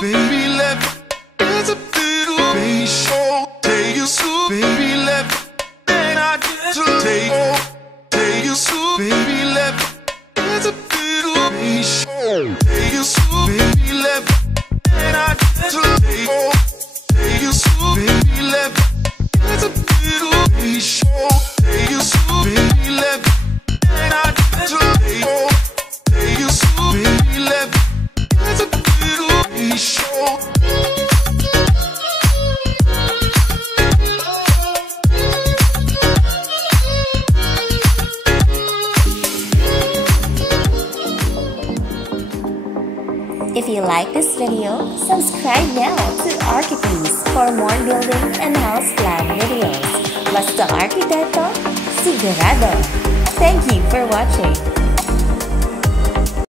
baby, let me. It's a little baby show. Take you so, baby, let me. And I get to take you so, baby, let me. It's a little baby show. Take you so, baby, let me. And I get to take you so, baby, let me. It's a little baby show. Take you so, baby, let me. And I get to take you so, baby, let me. It's a little baby show. If you like this video, subscribe now to Arkipeace for more building and house plan videos. Basta Arkitekto, Sigurado. Thank you for watching.